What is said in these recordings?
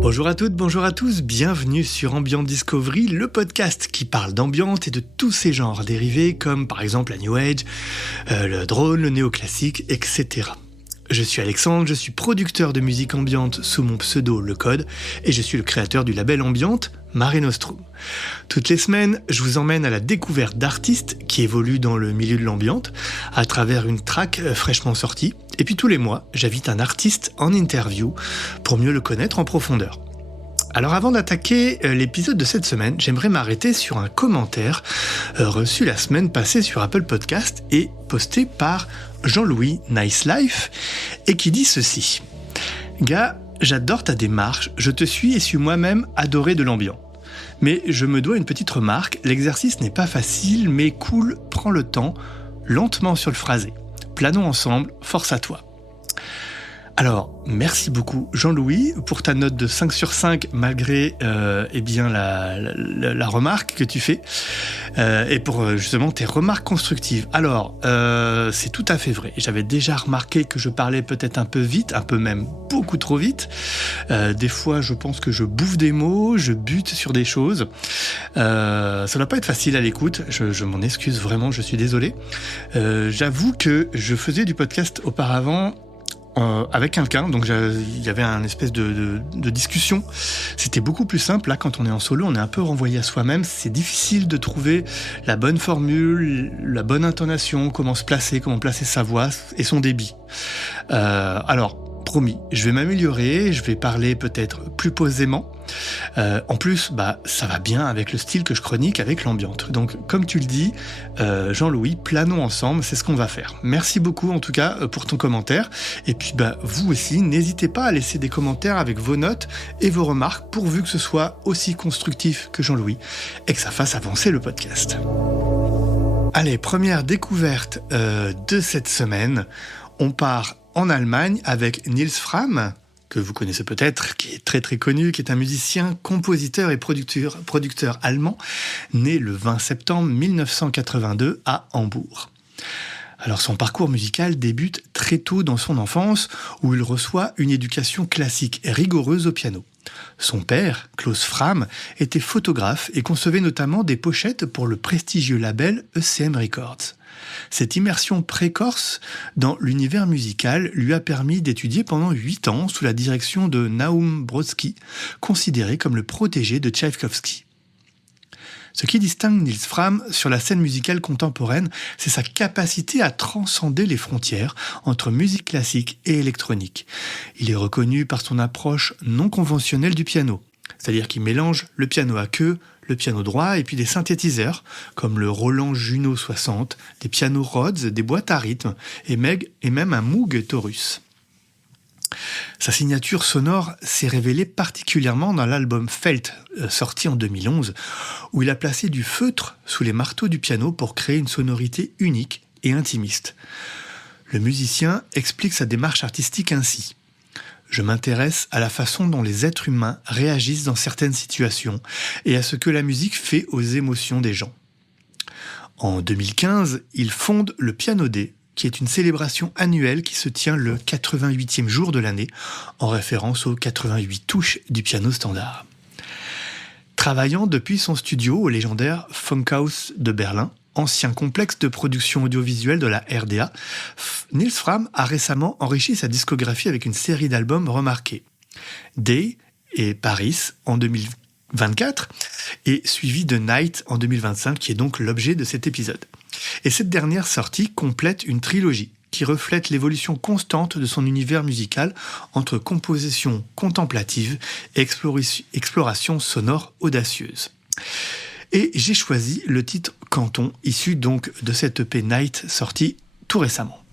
Bonjour à toutes, bonjour à tous, bienvenue sur Ambient Discovery, le podcast qui parle d'ambiance et de tous ces genres dérivés comme par exemple la New Age, le drone, le néoclassique, etc. Je suis Alexandre, je suis producteur de musique ambiante sous mon pseudo Le Code et je suis le créateur du label ambiante Mare Nostrum. Toutes les semaines, je vous emmène à la découverte d'artistes qui évoluent dans le milieu de l'ambiante à travers une track fraîchement sortie. Et puis tous les mois, j'invite un artiste en interview pour mieux le connaître en profondeur. Alors avant d'attaquer l'épisode de cette semaine, j'aimerais m'arrêter sur un commentaire reçu la semaine passée sur Apple Podcast et posté par Jean-Louis Nice Life et qui dit ceci. Gars, j'adore ta démarche, je te suis et suis moi-même adoré de l'ambiance. Mais je me dois une petite remarque, l'exercice n'est pas facile mais cool, prends le temps, lentement sur le phrasé. Planons ensemble, force à toi. Alors, merci beaucoup Jean-Louis pour ta note de 5 sur 5 malgré la remarque que tu fais et pour justement tes remarques constructives. Alors, c'est tout à fait vrai. J'avais déjà remarqué que je parlais peut-être un peu vite, un peu même beaucoup trop vite. Des fois, je pense que je bouffe des mots, je bute sur des choses. Ça ne doit pas être facile à l'écoute. Je m'en excuse vraiment, je suis désolé. J'avoue que je faisais du podcast auparavant avec quelqu'un, donc il y avait un espèce de discussion. C'était beaucoup plus simple. Là, quand on est en solo, on est un peu renvoyé à soi-même. C'est difficile de trouver la bonne formule, la bonne intonation, comment se placer, comment placer sa voix et son débit. Alors, promis, je vais m'améliorer, je vais parler peut-être plus posément. En plus, ça va bien avec le style que je chronique, avec l'ambiance. Donc, comme tu le dis, Jean-Louis, planons ensemble, c'est ce qu'on va faire. Merci beaucoup en tout cas pour ton commentaire. Et puis, vous aussi, n'hésitez pas à laisser des commentaires avec vos notes et vos remarques, pourvu que ce soit aussi constructif que Jean-Louis et que ça fasse avancer le podcast. Allez, première découverte de cette semaine. On part en Allemagne avec Nils Frahm, que vous connaissez peut-être, qui est très très connu, qui est un musicien, compositeur et producteur allemand, né le 20 septembre 1982 à Hambourg. Alors son parcours musical débute très tôt dans son enfance, où il reçoit une éducation classique et rigoureuse au piano. Son père, Klaus Frahm, était photographe et concevait notamment des pochettes pour le prestigieux label ECM Records. Cette immersion précoce dans l'univers musical lui a permis d'étudier pendant 8 ans sous la direction de Naum Brodsky, considéré comme le protégé de Tchaïkovski. Ce qui distingue Nils Frahm sur la scène musicale contemporaine, c'est sa capacité à transcender les frontières entre musique classique et électronique. Il est reconnu par son approche non conventionnelle du piano, c'est-à-dire qu'il mélange le piano à queue, le piano droit et puis des synthétiseurs comme le Roland Juno 60, des pianos Rhodes, des boîtes à rythme et même un Moog Taurus. Sa signature sonore s'est révélée particulièrement dans l'album Felt, sorti en 2011, où il a placé du feutre sous les marteaux du piano pour créer une sonorité unique et intimiste. Le musicien explique sa démarche artistique ainsi. Je m'intéresse à la façon dont les êtres humains réagissent dans certaines situations et à ce que la musique fait aux émotions des gens. En 2015, il fonde le Piano Day, qui est une célébration annuelle qui se tient le 88e jour de l'année, en référence aux 88 touches du piano standard. Travaillant depuis son studio au légendaire Funkhaus de Berlin, ancien complexe de production audiovisuelle de la RDA, Nils Frahm a récemment enrichi sa discographie avec une série d'albums remarqués. Day et Paris en 2024 et suivi de Night en 2025 qui est donc l'objet de cet épisode. Et cette dernière sortie complète une trilogie qui reflète l'évolution constante de son univers musical entre composition contemplative et exploration sonore audacieuse. Et j'ai choisi le titre Canton, issu donc de cette EP Night sortie tout récemment.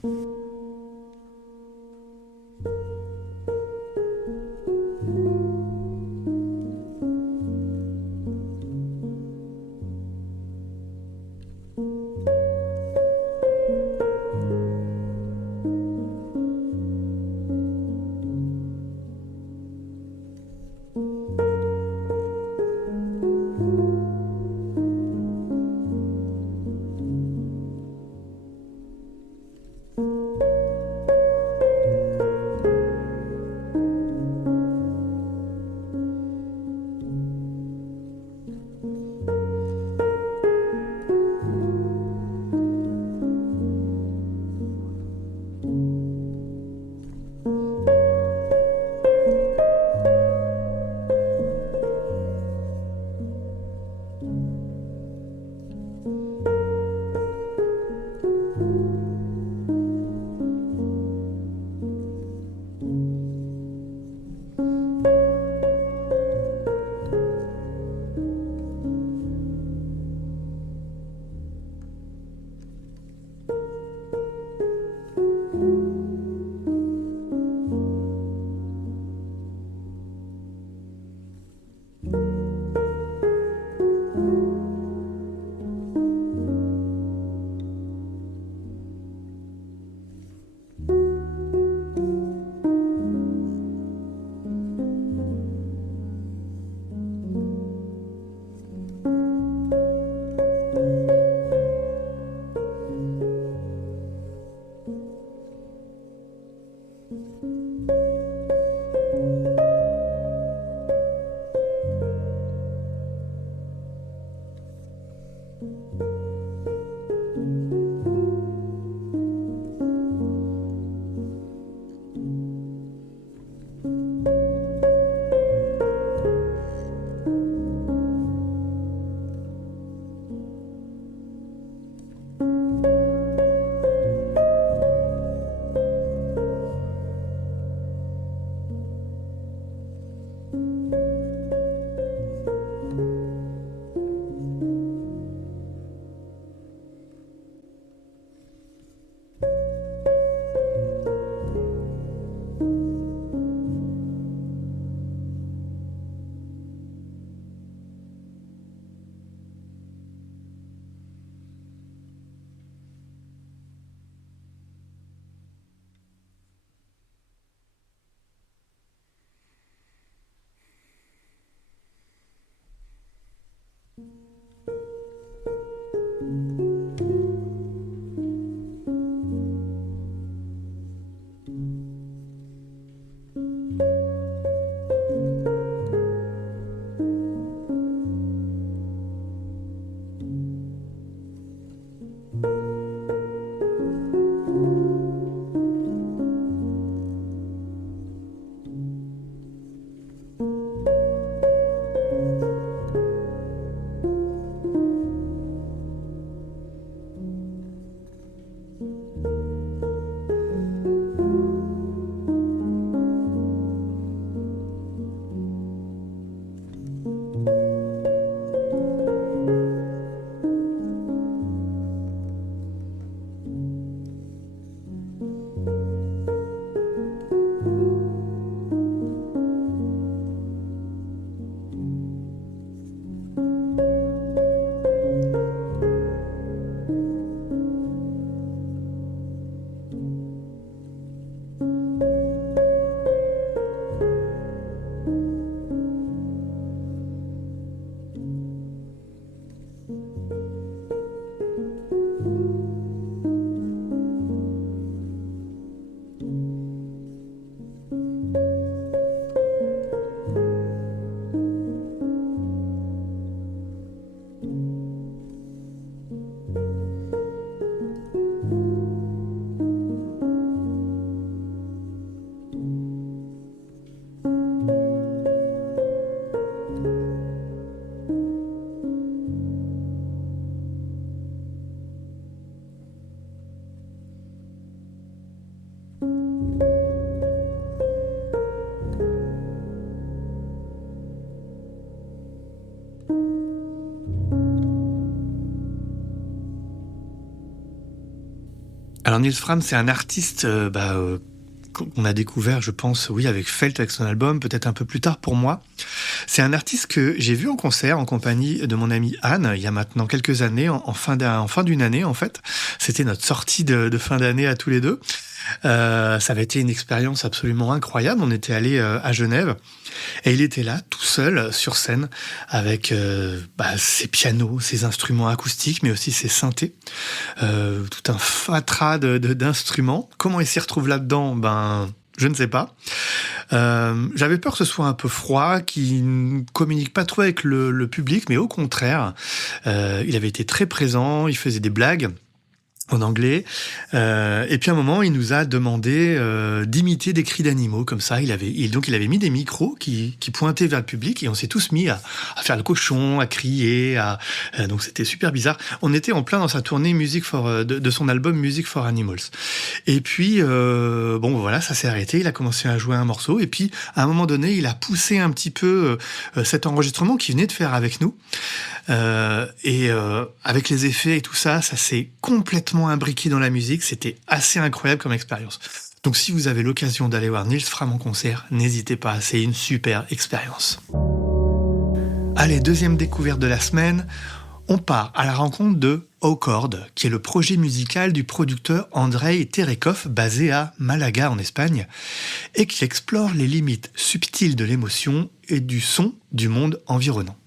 Alors Nils Fram, c'est un artiste qu'on a découvert, je pense, oui, avec Felt, avec son album, peut-être un peu plus tard pour moi. C'est un artiste que j'ai vu en concert en compagnie de mon amie Anne, il y a maintenant quelques années, en fin d'une année en fait. C'était notre sortie de fin d'année à tous les deux. Ça avait été une expérience absolument incroyable. On était allés à Genève et il était là tout seul sur scène avec ses pianos, ses instruments acoustiques, mais aussi ses synthés, tout un fatras d'instruments. Comment il s'y retrouve là-dedans ? Je ne sais pas. J'avais peur que ce soit un peu froid, qu'il ne communique pas trop avec le public, mais au contraire, il avait été très présent, il faisait des blagues en anglais, et puis à un moment il nous a demandé d'imiter des cris d'animaux comme ça. Il avait mis des micros qui pointaient vers le public et on s'est tous mis à faire le cochon, à crier, donc c'était super bizarre. On était en plein dans sa tournée de son album Music for Animals. Et puis ça s'est arrêté. Il a commencé à jouer un morceau et puis à un moment donné il a poussé un petit peu cet enregistrement qu'il venait de faire avec nous. Avec les effets et tout ça s'est complètement imbriqué dans la musique. C'était assez incroyable comme expérience. Donc si vous avez l'occasion d'aller voir Nils Fram en concert, n'hésitez pas, c'est une super expérience. Allez, deuxième découverte de la semaine, on part à la rencontre de Au-Chord, qui est le projet musical du producteur Andrei Terekov, basé à Malaga en Espagne, et qui explore les limites subtiles de l'émotion et du son du monde environnant.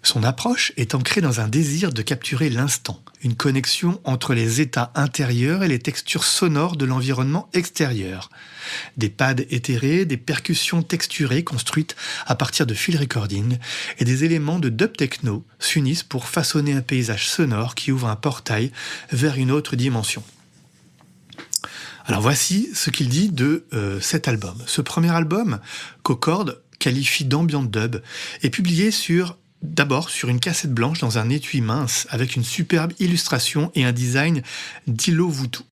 Son approche est ancrée dans un désir de capturer l'instant, une connexion entre les états intérieurs et les textures sonores de l'environnement extérieur. Des pads éthérés, des percussions texturées construites à partir de field recording et des éléments de dub techno s'unissent pour façonner un paysage sonore qui ouvre un portail vers une autre dimension. Alors voici ce qu'il dit de cet album. Ce premier album, qu'Au-Chord qualifie d'ambient dub, est publié d'abord sur une cassette blanche dans un étui mince avec une superbe illustration et un design d'Ilo Vutu.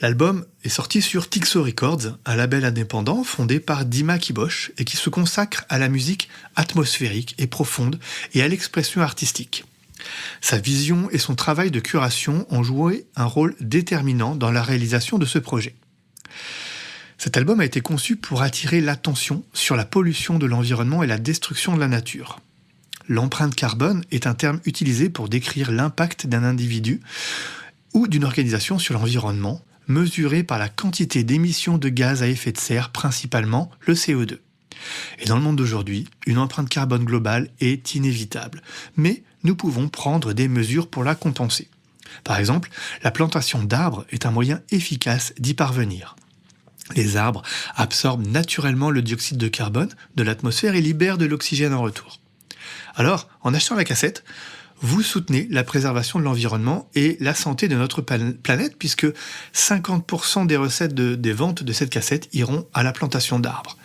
L'album est sorti sur Tixo Records, un label indépendant fondé par Dima Kibosh et qui se consacre à la musique atmosphérique et profonde et à l'expression artistique. Sa vision et son travail de curation ont joué un rôle déterminant dans la réalisation de ce projet. Cet album a été conçu pour attirer l'attention sur la pollution de l'environnement et la destruction de la nature. L'empreinte carbone est un terme utilisé pour décrire l'impact d'un individu ou d'une organisation sur l'environnement, mesuré par la quantité d'émissions de gaz à effet de serre, principalement le CO2. Et dans le monde d'aujourd'hui, une empreinte carbone globale est inévitable, mais nous pouvons prendre des mesures pour la compenser. Par exemple, la plantation d'arbres est un moyen efficace d'y parvenir. Les arbres absorbent naturellement le dioxyde de carbone de l'atmosphère et libèrent de l'oxygène en retour. Alors, en achetant la cassette, vous soutenez la préservation de l'environnement et la santé de notre planète, puisque 50% des recettes des ventes de cette cassette iront à la plantation d'arbres.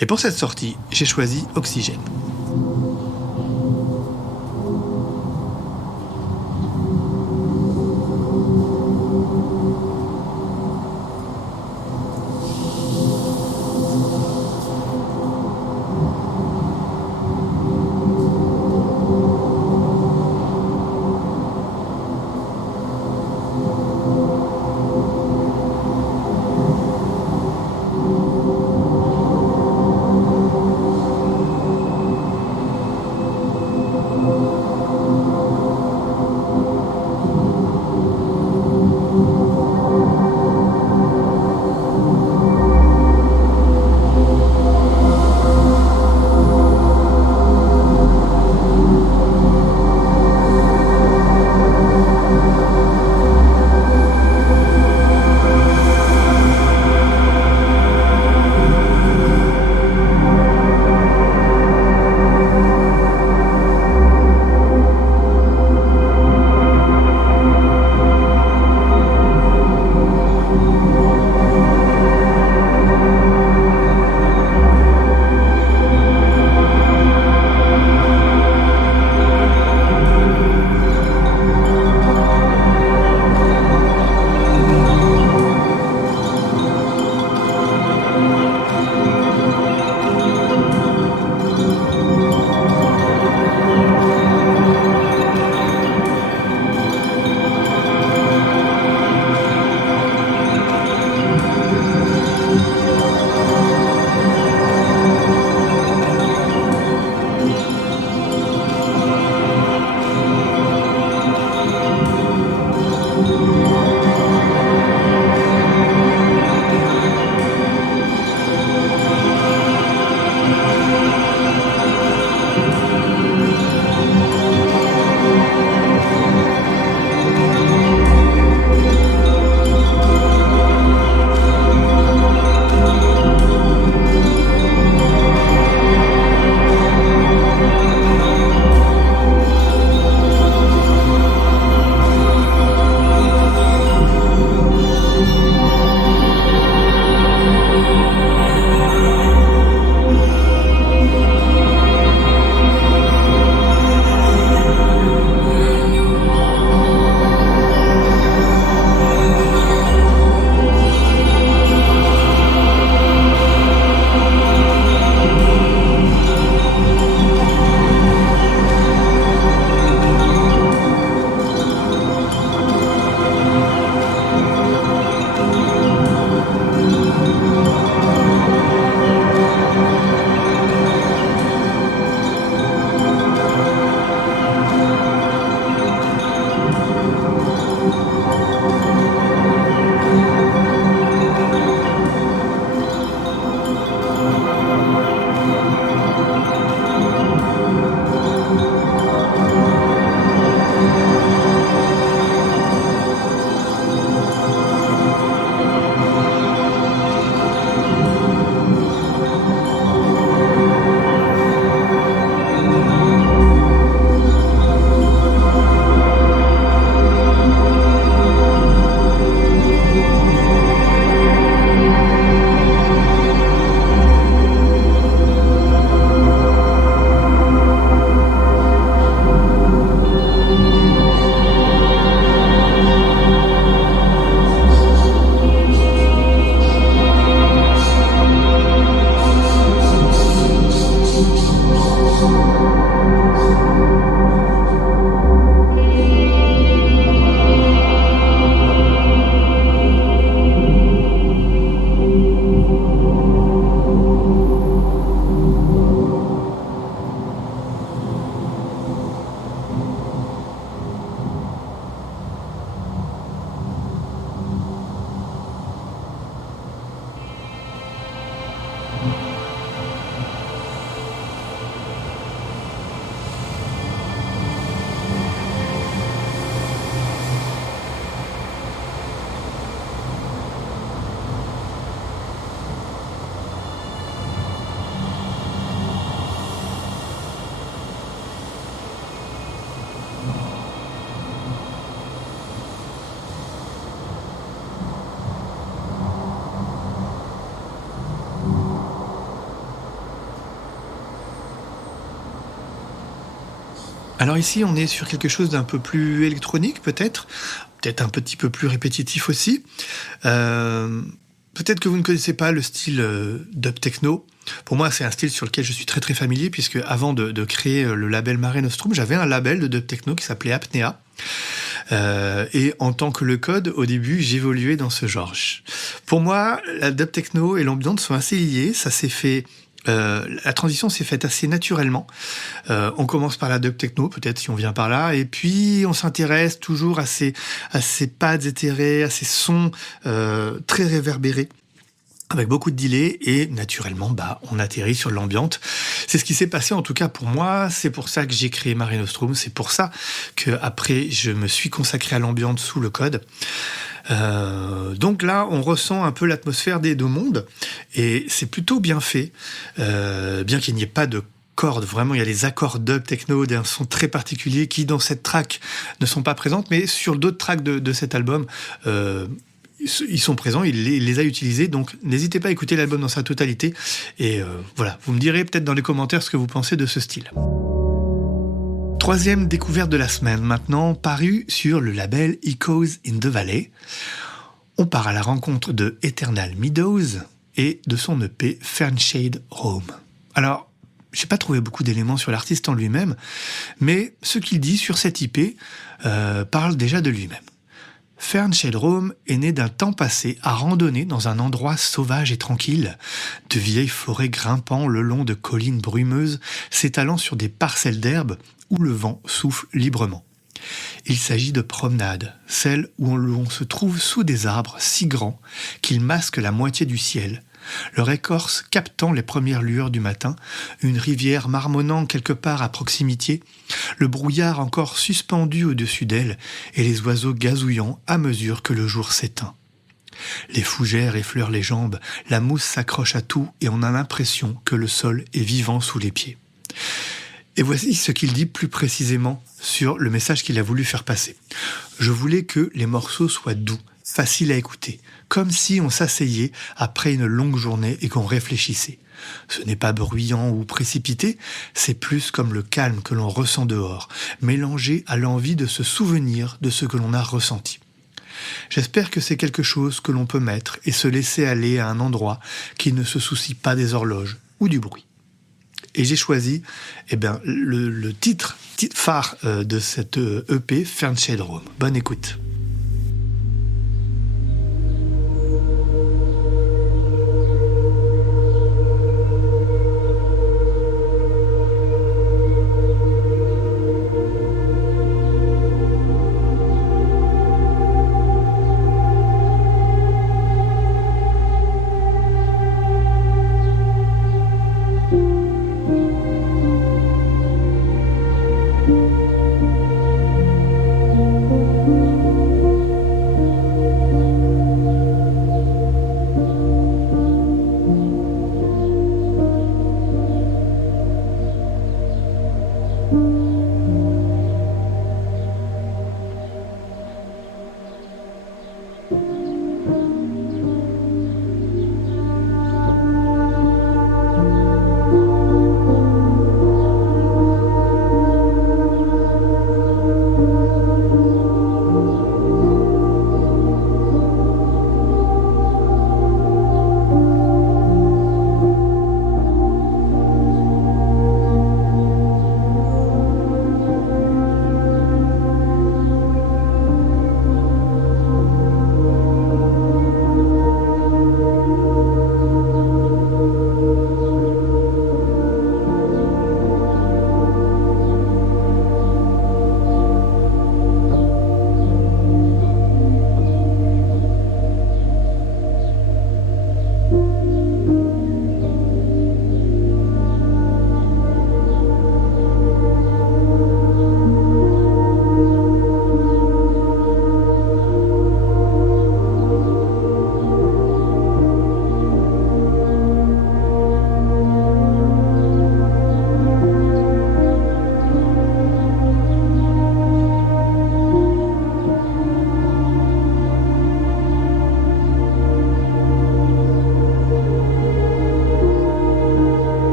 Et pour cette sortie, j'ai choisi Oxygène. Alors ici, on est sur quelque chose d'un peu plus électronique, peut-être un petit peu plus répétitif aussi. Euh, Peut-être que vous ne connaissez pas le style dub techno. Pour moi, c'est un style sur lequel je suis très très familier, puisque avant de créer le label Mare Nostrum, j'avais un label de dub techno qui s'appelait Apnea. Et en tant que le code, au début, j'évoluais dans ce genre. Pour moi, la dub techno et l'ambiance sont assez liées. Ça s'est fait. La transition s'est faite assez naturellement. On commence par la dub techno, peut-être si on vient par là, et puis on s'intéresse toujours à ces pads éthérés, à ces sons très réverbérés, avec beaucoup de delay, et naturellement, on atterrit sur l'ambiante. C'est ce qui s'est passé en tout cas pour moi, c'est pour ça que j'ai créé Mare Nostrum, c'est pour ça que après je me suis consacré à l'ambiance sous le code. Donc là, on ressent un peu l'atmosphère des deux mondes, et c'est plutôt bien fait, bien qu'il n'y ait pas de cordes. Vraiment, il y a les accords dub techno d'un son très particulier qui, dans cette track, ne sont pas présentes, mais sur d'autres tracks de cet album, ils sont présents, il les a utilisés, donc n'hésitez pas à écouter l'album dans sa totalité, et voilà, vous me direz peut-être dans les commentaires ce que vous pensez de ce style. Troisième découverte de la semaine, maintenant parue sur le label Echoes in the Valley. On part à la rencontre de Eternal Meadows et de son EP Fernshade Rome. Alors, j'ai pas trouvé beaucoup d'éléments sur l'artiste en lui-même, mais ce qu'il dit sur cette EP parle déjà de lui-même. Fernshade Rome est né d'un temps passé à randonner dans un endroit sauvage et tranquille, de vieilles forêts grimpant le long de collines brumeuses, s'étalant sur des parcelles d'herbe où le vent souffle librement. Il s'agit de promenades, celles où l'on se trouve sous des arbres si grands qu'ils masquent la moitié du ciel, leur écorce captant les premières lueurs du matin, une rivière marmonnant quelque part à proximité, le brouillard encore suspendu au-dessus d'elle et les oiseaux gazouillant à mesure que le jour s'éteint. Les fougères effleurent les jambes, la mousse s'accroche à tout et on a l'impression que le sol est vivant sous les pieds. Et voici ce qu'il dit plus précisément sur le message qu'il a voulu faire passer. Je voulais que les morceaux soient doux, faciles à écouter, comme si on s'asseyait après une longue journée et qu'on réfléchissait. Ce n'est pas bruyant ou précipité, c'est plus comme le calme que l'on ressent dehors, mélangé à l'envie de se souvenir de ce que l'on a ressenti. J'espère que c'est quelque chose que l'on peut mettre et se laisser aller à un endroit qui ne se soucie pas des horloges ou du bruit. Et j'ai choisi le titre phare de cette EP, Fernshade Rome. Bonne écoute.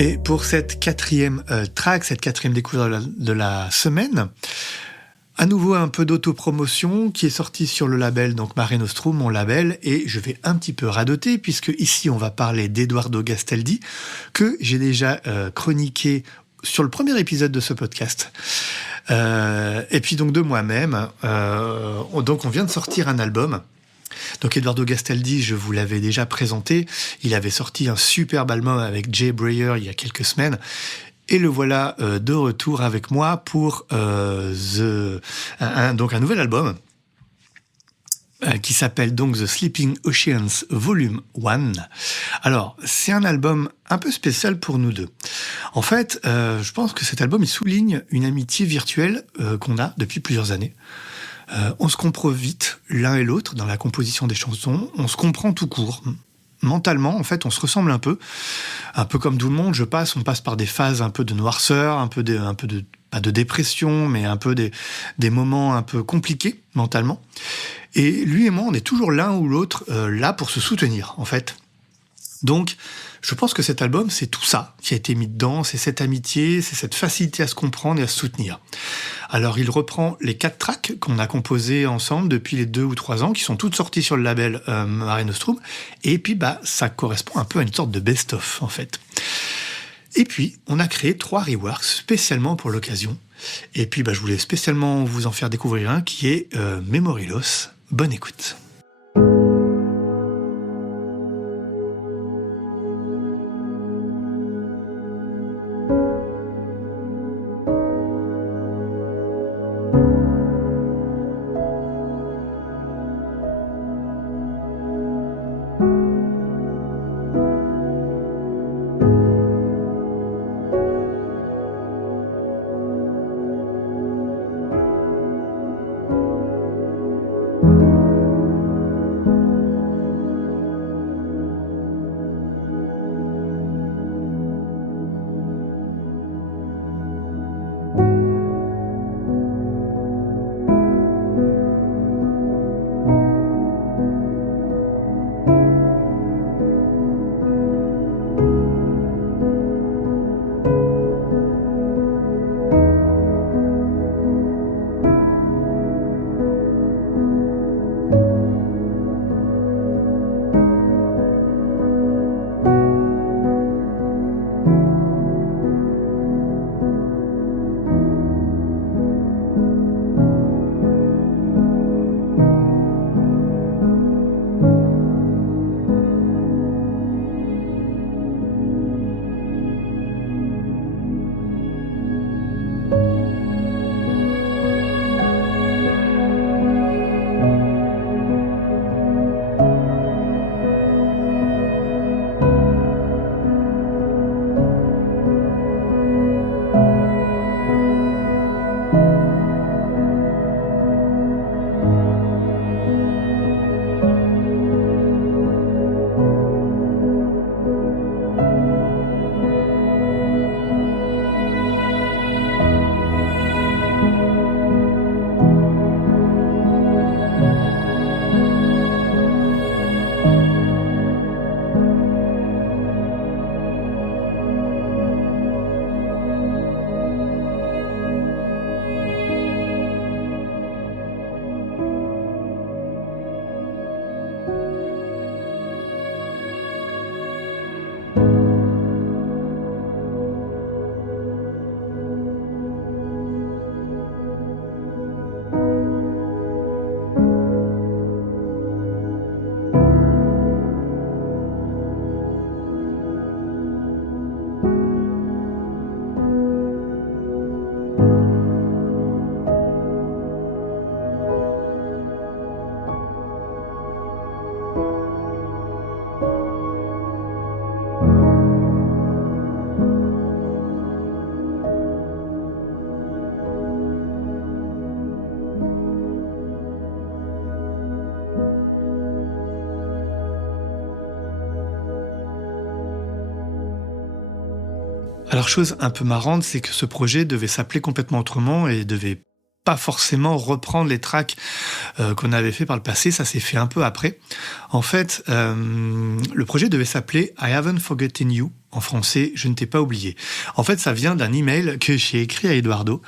Et pour cette quatrième track, cette quatrième découverte de la semaine, à nouveau un peu d'autopromotion qui est sorti sur le label, donc Mare Nostrum, mon label, et je vais un petit peu radoter puisque ici on va parler d'Edoardo Gastaldi, que j'ai déjà chroniqué sur le premier épisode de ce podcast. Et puis donc de moi-même, donc on vient de sortir un album. Donc Edoardo Gastaldi, je vous l'avais déjà présenté, il avait sorti un superbe album avec Jay Breyer il y a quelques semaines, et le voilà de retour avec moi pour donc un nouvel album qui s'appelle donc The Sleeping Oceans Volume 1. Alors, c'est un album un peu spécial pour nous deux. En fait, je pense que cet album il souligne une amitié virtuelle qu'on a depuis plusieurs années. On se comprend vite l'un et l'autre dans la composition des chansons, on se comprend tout court. Mentalement, en fait, on se ressemble un peu comme tout le monde. On passe par des phases un peu de noirceur, un peu de pas de dépression, mais un peu des moments un peu compliqués mentalement. Et lui et moi, on est toujours l'un ou l'autre là pour se soutenir, en fait. Donc, je pense que cet album, c'est tout ça qui a été mis dedans, c'est cette amitié, c'est cette facilité à se comprendre et à se soutenir. Alors, il reprend les 4 tracks qu'on a composées ensemble depuis les 2 ou 3 ans, qui sont toutes sorties sur le label Mare Nostrum, et puis ça correspond un peu à une sorte de best-of, en fait. Et puis, on a créé 3 reworks spécialement pour l'occasion, et puis je voulais spécialement vous en faire découvrir un qui est Memory Loss. Bonne écoute. Alors, chose un peu marrante, c'est que ce projet devait s'appeler complètement autrement et devait pas forcément reprendre les tracks qu'on avait fait par le passé, ça s'est fait un peu après. En fait, le projet devait s'appeler I Haven't Forgotten You, En français, je ne t'ai pas oublié. En fait, ça vient d'un email que j'ai écrit à Eduardo.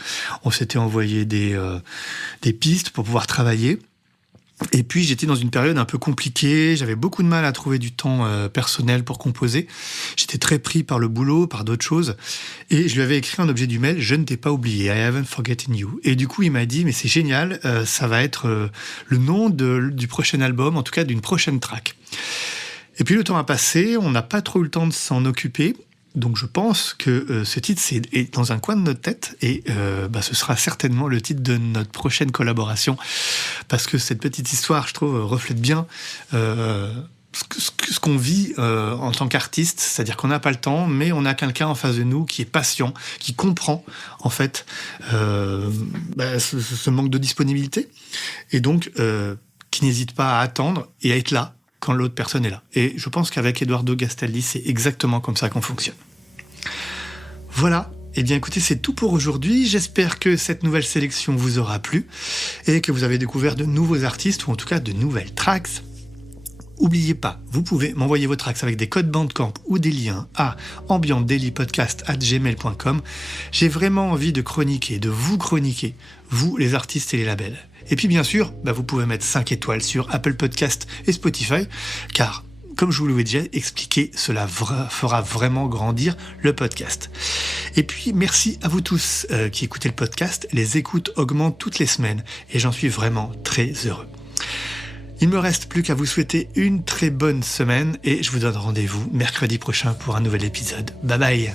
On s'était envoyé des pistes pour pouvoir travailler. Et puis, j'étais dans une période un peu compliquée. J'avais beaucoup de mal à trouver du temps personnel pour composer. J'étais très pris par le boulot, par d'autres choses. Et je lui avais écrit un objet du mail, je ne t'ai pas oublié, I haven't forgotten you. Et du coup, il m'a dit, mais c'est génial, ça va être le nom du prochain album, en tout cas d'une prochaine track. Et puis le temps a passé, on n'a pas trop eu le temps de s'en occuper, donc je pense que ce titre est dans un coin de notre tête, et ce sera certainement le titre de notre prochaine collaboration, parce que cette petite histoire, je trouve, reflète bien ce qu'on vit en tant qu'artiste, c'est-à-dire qu'on n'a pas le temps, mais on a quelqu'un en face de nous qui est patient, qui comprend en fait ce manque de disponibilité, et donc qui n'hésite pas à attendre et à être là quand l'autre personne est là. Et je pense qu'avec Eduardo Gastaldi, c'est exactement comme ça qu'on fonctionne. Voilà. Eh bien écoutez, c'est tout pour aujourd'hui. J'espère que cette nouvelle sélection vous aura plu et que vous avez découvert de nouveaux artistes ou en tout cas de nouvelles tracks. N'oubliez pas, vous pouvez m'envoyer vos tracks avec des codes Bandcamp ou des liens à ambiantdailypodcast@gmail.com. J'ai vraiment envie de vous chroniquer, vous les artistes et les labels. Et puis bien sûr, vous pouvez mettre 5 étoiles sur Apple Podcast et Spotify, car, comme je vous l'avais déjà expliqué, cela fera vraiment grandir le podcast. Et puis, merci à vous tous qui écoutez le podcast. Les écoutes augmentent toutes les semaines et j'en suis vraiment très heureux. Il me reste plus qu'à vous souhaiter une très bonne semaine et je vous donne rendez-vous mercredi prochain pour un nouvel épisode. Bye bye!